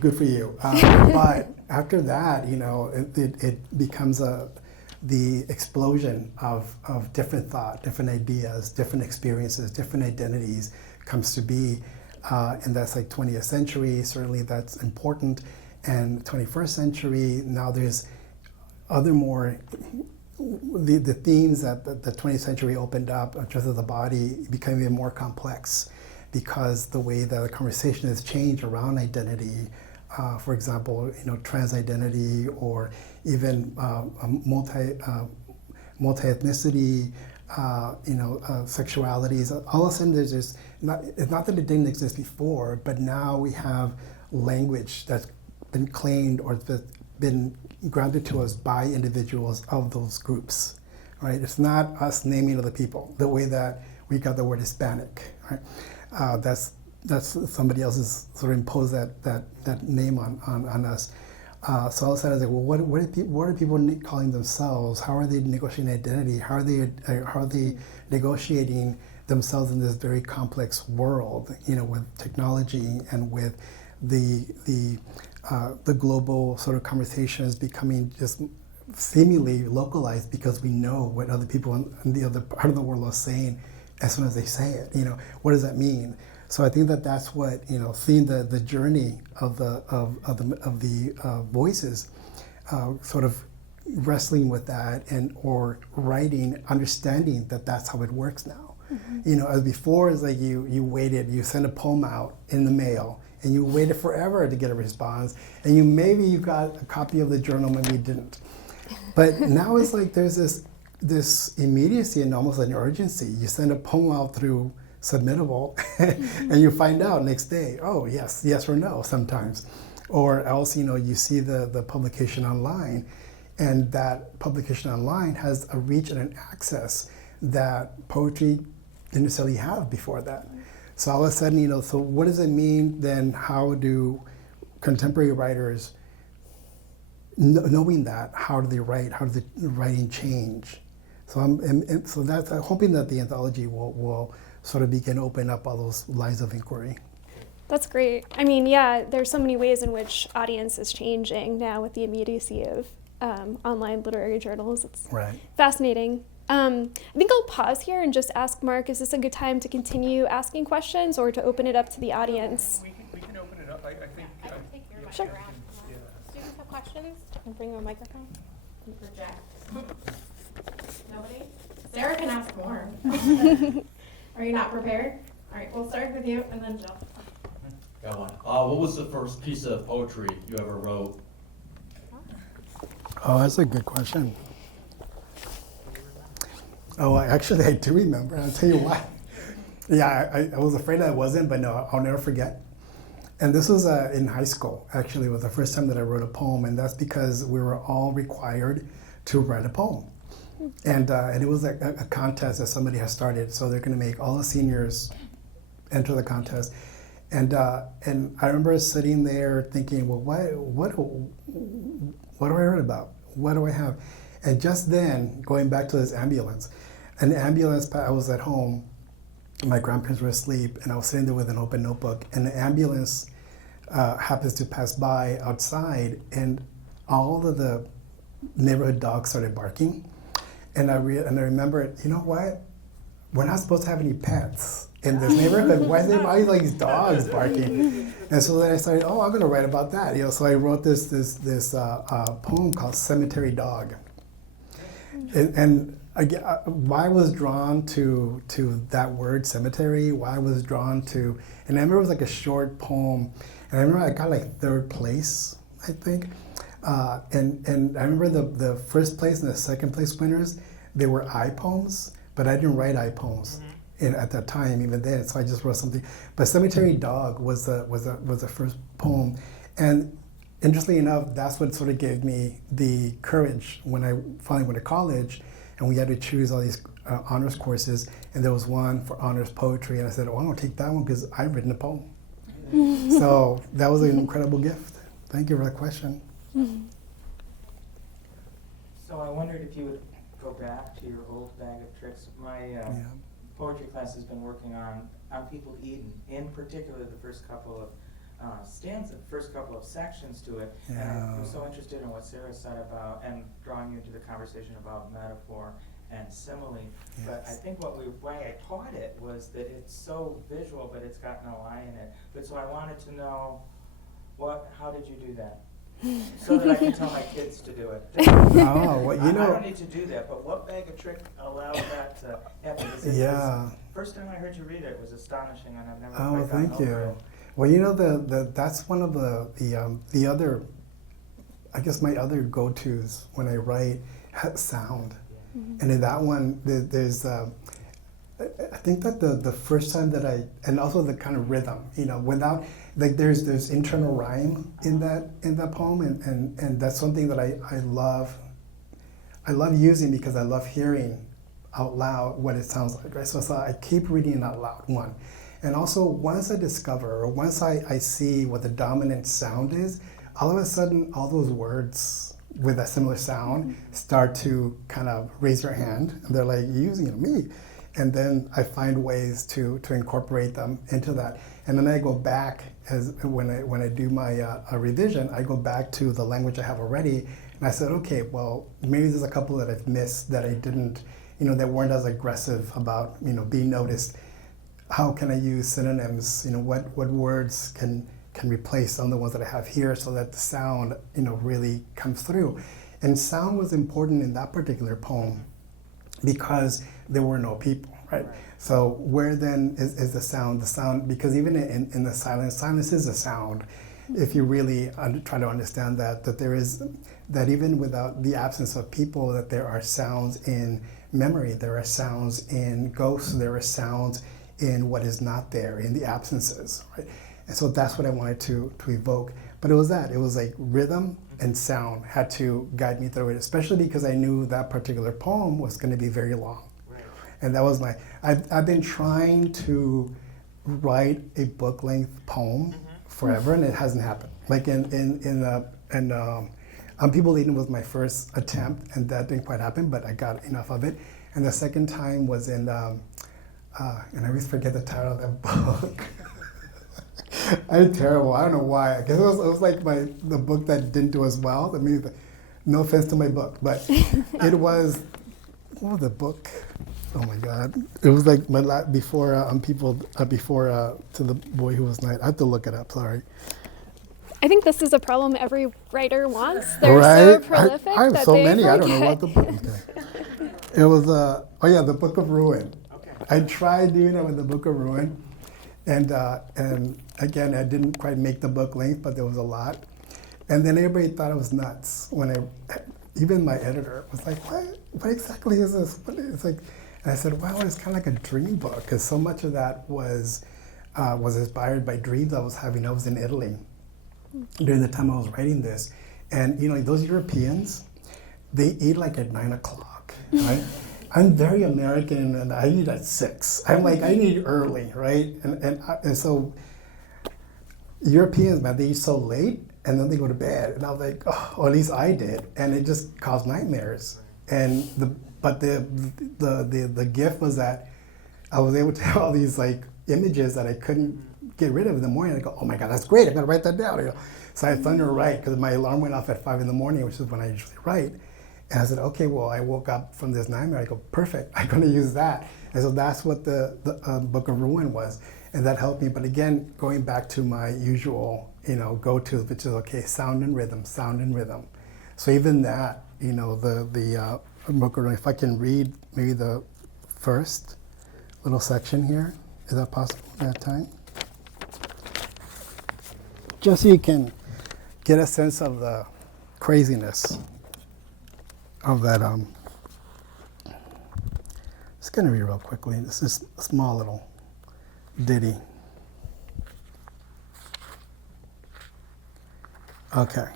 Good for you. But after that, it becomes the explosion of different thought, different ideas, different experiences, different identities comes to be. And that's like 20th century, certainly that's important. And 21st century, now there's other more the themes that the 20th century opened up in terms of the body becoming even more complex because the way that the conversation has changed around identity, for example, trans identity or even multi-ethnicity, sexualities. All of a sudden, it's not that it didn't exist before, but now we have language that's been claimed or that's been granted to us by individuals of those groups, right? It's not us naming other people the way that we got the word Hispanic, right? That's somebody else's sort of imposed that name on us. So all of a sudden I was like, well, what are people calling themselves? How are they negotiating identity? How are they negotiating themselves in this very complex world? With technology and with the global sort of conversations becoming just seemingly localized because we know what other people in the other part of the world are saying as soon as they say it. What does that mean? So I think that's what seeing the journey of the voices, sort of wrestling with that or writing, understanding that that's how it works now. Mm-hmm. As before, it's like you waited, you sent a poem out in the mail, and you waited forever to get a response, and maybe you got a copy of the journal, maybe you didn't. But now it's like there's this immediacy and almost an urgency. You send a poem out through Submittable, mm-hmm. and you find out next day, oh, yes or no sometimes. Or else, you see the publication online, and that publication online has a reach and an access that poetry didn't necessarily have before that. Mm-hmm. So all of a sudden, so what does it mean then? How do contemporary writers, knowing that, how do they write? How does the writing change? So I'm hoping that the anthology will sort of begin to open up all those lines of inquiry. That's great. I mean, yeah, there's so many ways in which audience is changing now with the immediacy of online literary journals. It's right. Fascinating. I think I'll pause here and just ask Mark, is this a good time to continue asking questions or to open it up to the audience? We can open it up. I think. I can take your mic sure. around. Students have questions? Can bring a microphone. Project. Nobody? Sarah can ask more. Are you not prepared? All right, we'll start with you and then Jill. Got one. What was the first piece of poetry you ever wrote? Oh, that's a good question. Oh, actually, I do remember. I'll tell you why. Yeah, I was afraid I wasn't, but no, I'll never forget. And this was in high school, actually. It was the first time that I wrote a poem, and that's because we were all required to write a poem. And it was a contest that somebody has started, so they're going to make all the seniors enter the contest. And I remember sitting there thinking, well, what do I write about? What do I have? And just then, going back to this ambulance, I was at home, my grandparents were asleep, and I was sitting there with an open notebook, and the ambulance happens to pass by outside, and all of the neighborhood dogs started barking. And I remember, you know what? We're not supposed to have any pets in this neighborhood. Why is there always like these dogs barking? And so then I started, I'm going to write about that. So I wrote this poem called Cemetery Dog. And again, why I was drawn to that word cemetery, why I was drawn to, and I remember it was like a short poem, and I remember I got like third place, I think. And I remember the first place and the second place winners, they were I poems, but I didn't write I poems at that time, even then. So I just wrote something. But Cemetery Dog was the first poem, and interestingly enough, that's what sort of gave me the courage when I finally went to college, and we had to choose all these honors courses, and there was one for honors poetry, and I said, I'm going to take that one because I've written a poem. So that was an incredible gift. Thank you for that question. So I wondered if you would go back to your old bag of tricks. My poetry class has been working on People Eaten, in particular the first couple of first couple of sections to it. And I was so interested in what Sarah said about, and drawing you into the conversation about metaphor and simile. Yes. But I think why I taught it was that it's so visual, but it's got no I in it. But so I wanted to know, how did you do that? So that I can tell my kids to do it. Well, I don't need to do that, but what bag of trick allows that to happen? First time I heard you read it was astonishing, and I've never quite gotten over it. Well, that's one of the other, I guess my other go-tos when I write, sound. Mm-hmm. And in that one, there's, I think that the first time that and also the kind of rhythm, without, like there's internal rhyme in that poem, and that's something that I love using because I love hearing out loud what it sounds like, right? So I keep reading it out loud, one. And also, once I discover, or once I see what the dominant sound is, all of a sudden, all those words with a similar sound start to kind of raise their hand, and they're like, "You're using me." And then I find ways to incorporate them into that. And then I go back, as when I do my revision, I go back to the language I have already, and I said, okay, well, maybe there's a couple that I've missed that I didn't, that weren't as aggressive about, being noticed. How can I use synonyms? What words can replace some of the ones that I have here so that the sound, really comes through. And sound was important in that particular poem because there were no people, right? So where then is the sound? The sound, because even in the silence is a sound. If you really try to understand that there is, that even without the absence of people, that there are sounds in memory, there are sounds in ghosts, there are sounds in what is not there, in the absences, right? And so that's what I wanted to evoke. But it was like rhythm and sound had to guide me through it, especially because I knew that particular poem was going to be very long. Right. And that was I've been trying to write a book-length poem forever, and it hasn't happened. Like People Eating was my first attempt, and that didn't quite happen, but I got enough of it. And the second time was in, and I always forget the title of that book. I'm terrible. I don't know why. I guess it was like the book that didn't do as well. I mean, no offense to my book, but it was, what was the book? Oh my God! It was like before To the Boy Who Was Night. I have to look it up. Sorry. I think this is a problem every writer wants. They're so prolific. I have that so they many. Forget. I don't know what the book. Okay. It was the Book of Ruin. Okay. I tried doing it with the Book of Ruin. And again, I didn't quite make the book length, but there was a lot. And then everybody thought I was nuts even my editor was like, what exactly is this? It's like, and I said, well, it's kind of like a dream book, because so much of that was inspired by dreams I was having. I was in Italy during the time I was writing this. And those Europeans, they eat like at 9 o'clock, right? I'm very American, and I eat at 6. I'm like, I eat early, right? And so Europeans, man, they eat so late, and then they go to bed. And I was like, oh, or at least I did, and it just caused nightmares. And the gift was that I was able to have all these like images that I couldn't get rid of in the morning. I go, oh my God, that's great! I'm gonna write that down. So I thought to write, because my alarm went off at 5 in the morning, which is when I usually write. And I said, okay, well, I woke up from this nightmare. I go, perfect, I'm going to use that. And so that's what the Book of Ruin was. And that helped me. But again, going back to my usual, go-to, which is, okay, sound and rhythm. So even that, the Book of Ruin, if I can read maybe the first little section here, is that possible at that time? Just so you can get a sense of the craziness of that. Just gonna read real quickly. This is a small little ditty. Okay.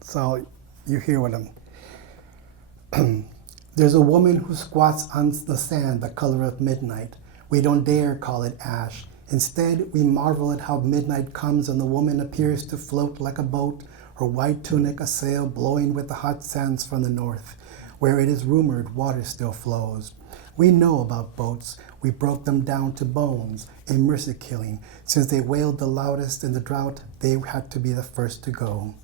So you hear what I'm. There's a woman who squats on the sand the color of midnight. We don't dare call it ash. Instead, we marvel at how midnight comes and the woman appears to float like a boat, her white tunic a sail blowing with the hot sands from the north, where it is rumored water still flows. We know about boats. We broke them down to bones, a mercy killing. Since they wailed the loudest in the drought, they had to be the first to go.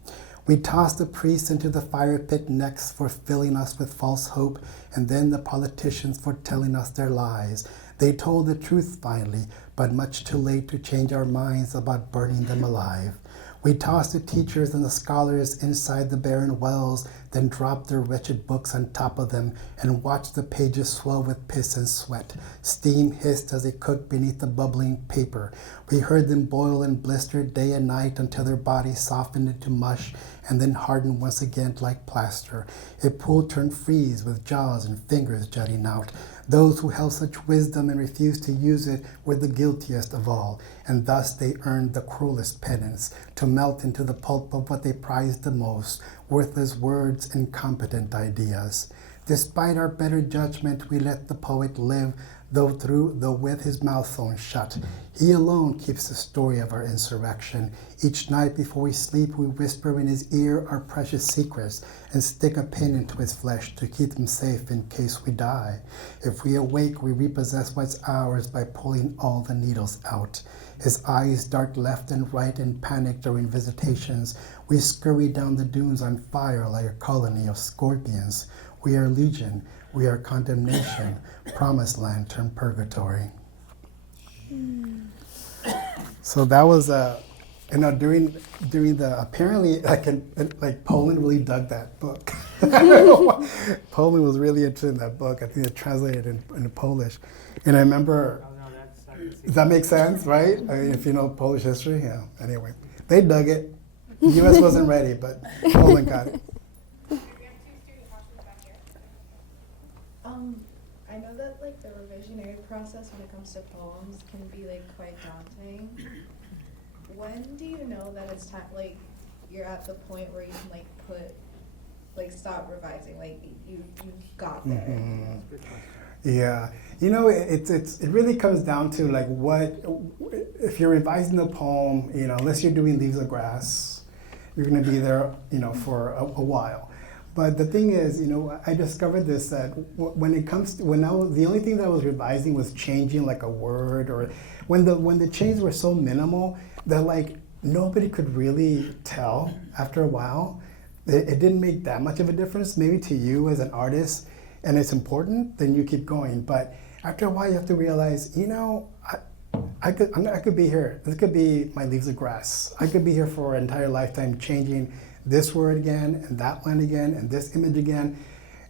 We tossed the priests into the fire pit next for filling us with false hope, and then the politicians for telling us their lies. They told the truth finally, but much too late to change our minds about burning them alive. We tossed the teachers and the scholars inside the barren wells, then dropped their wretched books on top of them and watched the pages swell with piss and sweat. Steam hissed as they cooked beneath the bubbling paper. We heard them boil and blister day and night until their bodies softened into mush and then hardened once again like plaster. A pool turned freeze with jaws and fingers jutting out. Those who held such wisdom and refused to use it were the guiltiest of all, and thus they earned the cruelest penance, to melt into the pulp of what they prized the most, worthless words, incompetent ideas. Despite our better judgment, we let the poet live, though with his mouth sewn shut. He alone keeps the story of our insurrection. Each night before we sleep, we whisper in his ear our precious secrets and stick a pin into his flesh to keep them safe in case we die. If we awake, we repossess what's ours by pulling all the needles out. His eyes dart left and right in panic during visitations. We scurry down the dunes on fire like a colony of scorpions. We are legion, we are condemnation, promised land turned purgatory. So that was during the apparently like Poland really dug that book. Poland was really interested in that book. I think it translated into Polish, and I remember. Oh, no, Does that make sense, right? I mean, if you know Polish history, yeah. Anyway, they dug it. The U.S. wasn't ready, but Poland got it. I know that like the revisionary process when it comes to poems can be like quite daunting. When do you know that it's time, like you're at the point where you can stop revising, like you got there? Mm-hmm. Yeah, it really comes down to like if you're revising the poem, unless you're doing Leaves of Grass, you're going to be there, for a while. But the thing is, I discovered this, that the only thing that I was revising was changing like a word, or when the changes were so minimal that like nobody could really tell after a while. It didn't make that much of a difference, maybe to you as an artist, and it's important, then you keep going. But after a while, you have to realize, I could be here. This could be my Leaves of Grass. I could be here for an entire lifetime changing this word again, and that line again, and this image again.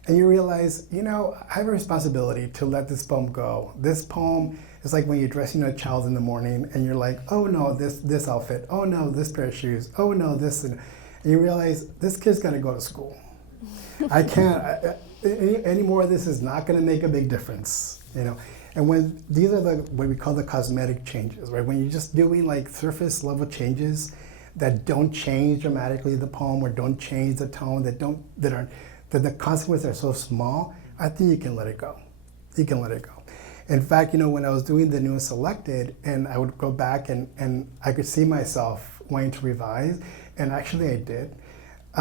And you realize, I have a responsibility to let this poem go. This poem is like when you're dressing a child in the morning, and you're like, oh no, this outfit. Oh no, this pair of shoes. Oh no, this. And you realize, this kid's got to go to school. I can't, any more of this is not going to make a big difference, And when these are what we call the cosmetic changes, right? When you're just doing like surface level changes that don't change dramatically the poem or don't change the tone, that the consequences are so small, I think you can let it go. You can let it go. In fact, when I was doing the New Selected, and I would go back and I could see myself wanting to revise, and actually I did.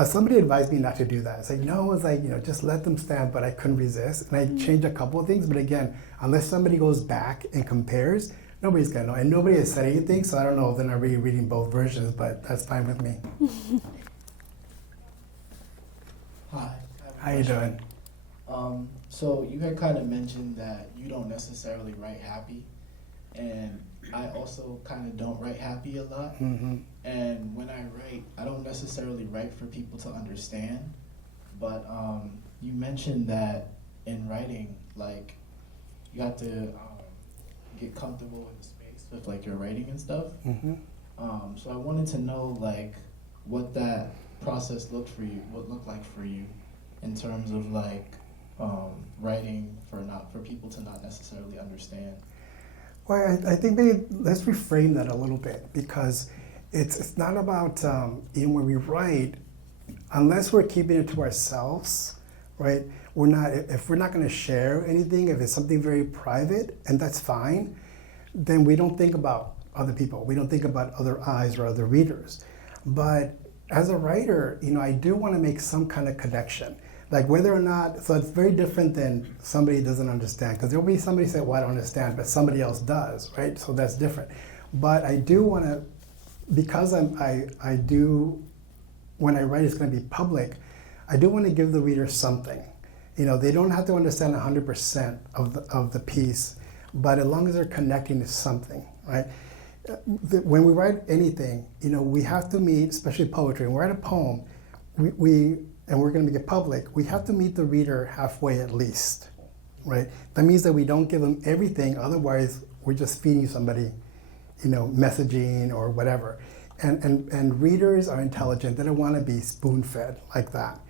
Somebody advised me not to do that. It's like, no, it's like, just let them stand, but I couldn't resist. And I changed a couple of things, but again, unless somebody goes back and compares, nobody's gonna know. And nobody has said anything, so I don't know if they're not really reading both versions, but that's fine with me. Hi. How you doing? So you had kind of mentioned that you don't necessarily write happy, and I also kind of don't write happy a lot. Mm-hmm. And when I write, I don't necessarily write for people to understand, but you mentioned that in writing, like, you have to get comfortable in the space with like your writing and stuff. Mm-hmm. So I wanted to know like what that process looked like for you in terms of like writing for people to not necessarily understand. Well, I think maybe let's reframe that a little bit, because it's not about when we write, unless we're keeping it to ourselves, right? If we're not going to share anything, if it's something very private, and that's fine, then we don't think about other people. We don't think about other eyes or other readers. But as a writer, I do want to make some kind of connection. Like whether or not, so it's very different than somebody doesn't understand, because there'll be somebody say, well, I don't understand, but somebody else does, right? So that's different. But I do want to, because I do, when I write it's going to be public, I do want to give the reader something. They don't have to understand 100% of the piece, but as long as they're connecting to something, right? When we write anything, we have to meet, especially poetry, and we write a poem, and we're going to make it public, we have to meet the reader halfway at least, right? That means that we don't give them everything, otherwise we're just feeding somebody, messaging or whatever. And readers are intelligent, they don't want to be spoon-fed like that.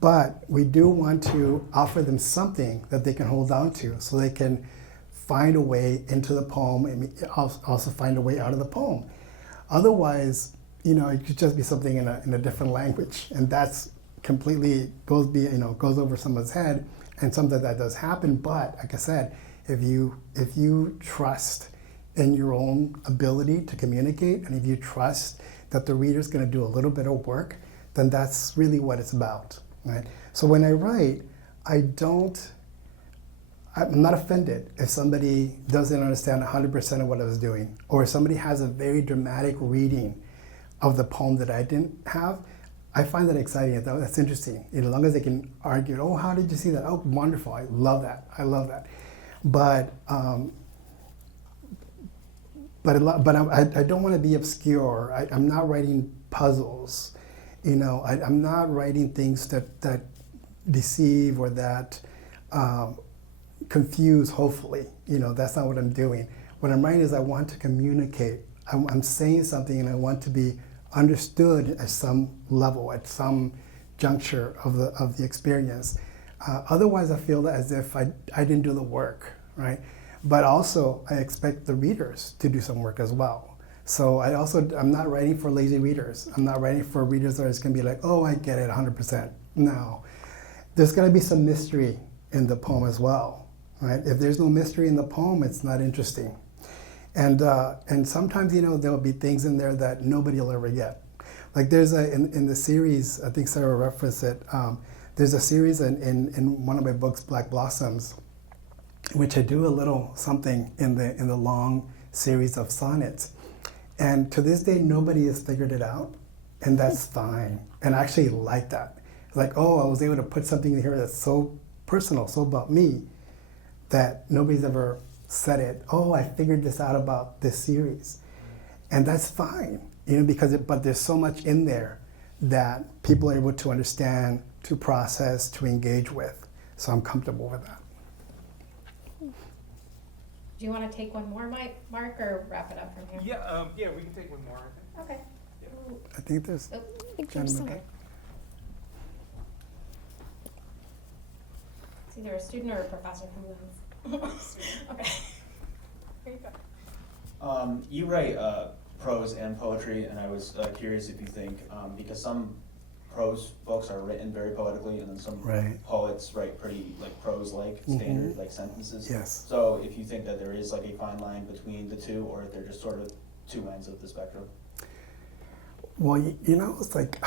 But we do want to offer them something that they can hold on to, so they can find a way into the poem and also find a way out of the poem. Otherwise, it could just be something in a different language, and that's completely goes over someone's head, and sometimes that does happen. But like I said, if you trust in your own ability to communicate, and if you trust that the reader's going to do a little bit of work, then that's really what it's about, right? So when I write, I'm not offended if somebody doesn't understand 100% of what I was doing, or if somebody has a very dramatic reading of the poem that I didn't have. I find that exciting. That's interesting. As long as they can argue, oh, how did you see that? Oh, wonderful. I love that. I love that. But I don't want to be obscure. I'm not writing puzzles. I'm not writing things that deceive or that confuse, hopefully. That's not what I'm doing. What I'm writing is I want to communicate. I'm saying something and I want to be understood at some level, at some juncture of the experience. Otherwise, I feel as if I didn't do the work, right? But also, I expect the readers to do some work as well. So I'm not writing for lazy readers. I'm not writing for readers that are just going to be like, oh, I get it 100%. No. There's going to be some mystery in the poem as well, right? If there's no mystery in the poem, it's not interesting. And sometimes, there'll be things in there that nobody will ever get. Like there's in the series, I think Sarah referenced it, there's a series in one of my books, Black Blossoms, in which I do a little something in the long series of sonnets. And to this day, nobody has figured it out, and that's fine. And I actually like that. It's like, oh, I was able to put something in here that's so personal, so about me, that nobody's ever said it. Oh, I figured this out about this series. And that's fine, but there's so much in there that people are able to understand, to process, to engage with. So I'm comfortable with that. Do you want to take one more, Mark, or wrap it up from here? Yeah, we can take one more, I think. Okay. I think there's I think there's some. Okay. It's either a student or a professor who wins. Okay. Here you go. You write prose and poetry, and I was curious if you think, because some prose books are written very poetically, and then some poets write pretty prose-like, standard sentences. Yes. So if you think that there is a fine line between the two, or if they're just sort of two ends of the spectrum. Well, it's like,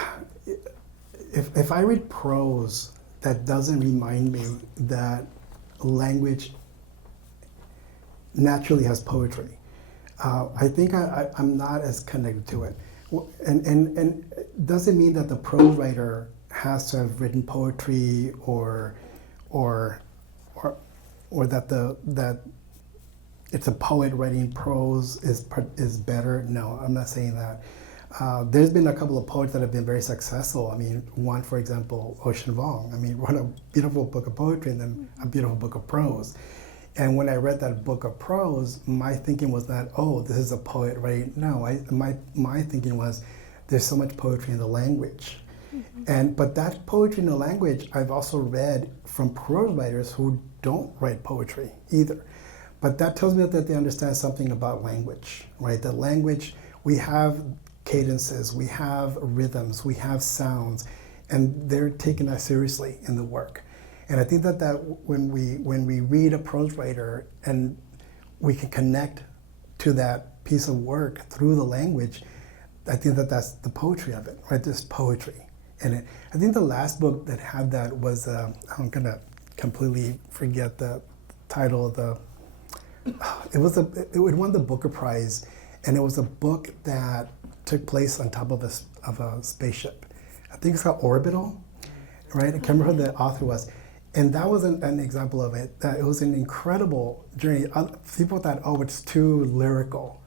if I read prose that doesn't remind me that language naturally has poetry, I think I'm not as connected to it. And doesn't mean that the prose writer has to have written poetry or that it's a poet writing prose is better. No, I'm not saying that. There's been a couple of poets that have been very successful. I mean, one, for example, Ocean Vuong. I mean, wrote a beautiful book of poetry and then a beautiful book of prose. And when I read that book of prose, my thinking was not, oh, this is a poet, right? No, my thinking was, there's so much poetry in the language. But that poetry in the language, I've also read from prose writers who don't write poetry either. But that tells me that they understand something about language, right? That language, we have cadences, we have rhythms, we have sounds, and they're taking that seriously in the work. And I think that when we read a prose writer and we can connect to that piece of work through the language, I think that that's the poetry of it, right? There's poetry in it. I think the last book that had that was, I'm gonna completely forget the title of the, it won the Booker Prize, and it was a book that took place on top of a spaceship. I think it's called Orbital, right? I can't remember who the author was. And that was an example of it. That it was an incredible journey. People thought, oh, it's too lyrical.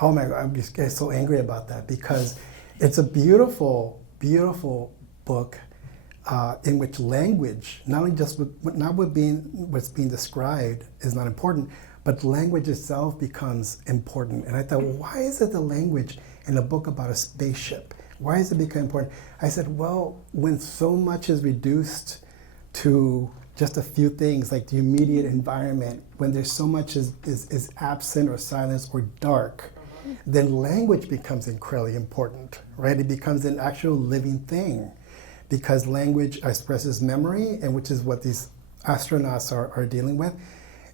Oh my God, I'm just so angry about that, because it's a beautiful, beautiful book in which language, not only just what's being described is not important, but language itself becomes important. And I thought, well, why is it the language in a book about a spaceship? Why does it become important? I said, well, when so much is reduced to just a few things, like the immediate environment, when there's so much is absent or silence or dark, then language becomes incredibly important, right? It becomes an actual living thing, because language expresses memory, and which is what these astronauts are dealing with,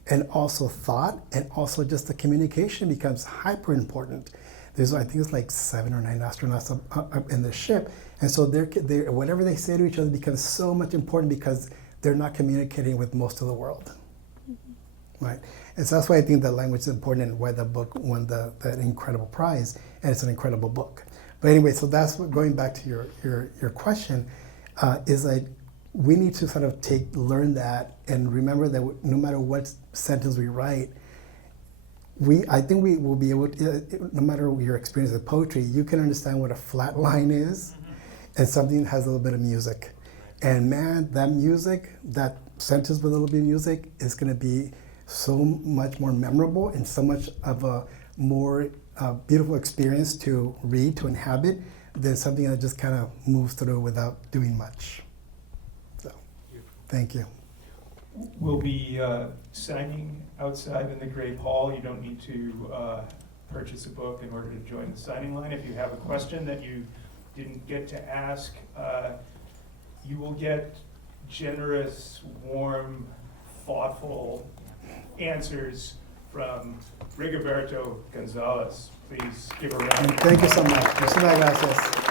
and also thought, and also just the communication becomes hyper important. There's, I think it's like 7 or 9 astronauts up in the ship, and so they're whatever they say to each other becomes so much important because they're not communicating with most of the world, right? And so that's why I think that language is important and why the book won that incredible prize, and it's an incredible book. But anyway, so that's what, going back to your question, is like we need to sort of learn that and remember that no matter what sentence we write, I think we will be able to, no matter your experience with poetry, you can understand what a flat line is and something that has a little bit of music. And man, that music, that sentence with a little bit of music is going to be so much more memorable and so much of a more beautiful experience to read, to inhabit, than something that just kind of moves through without doing much. So, thank you. We'll be signing outside in the Great Hall. You don't need to purchase a book in order to join the signing line. If you have a question that you didn't get to ask, you will get generous, warm, thoughtful answers from Rigoberto González. Please give a round. Thank you so much. Muchas gracias.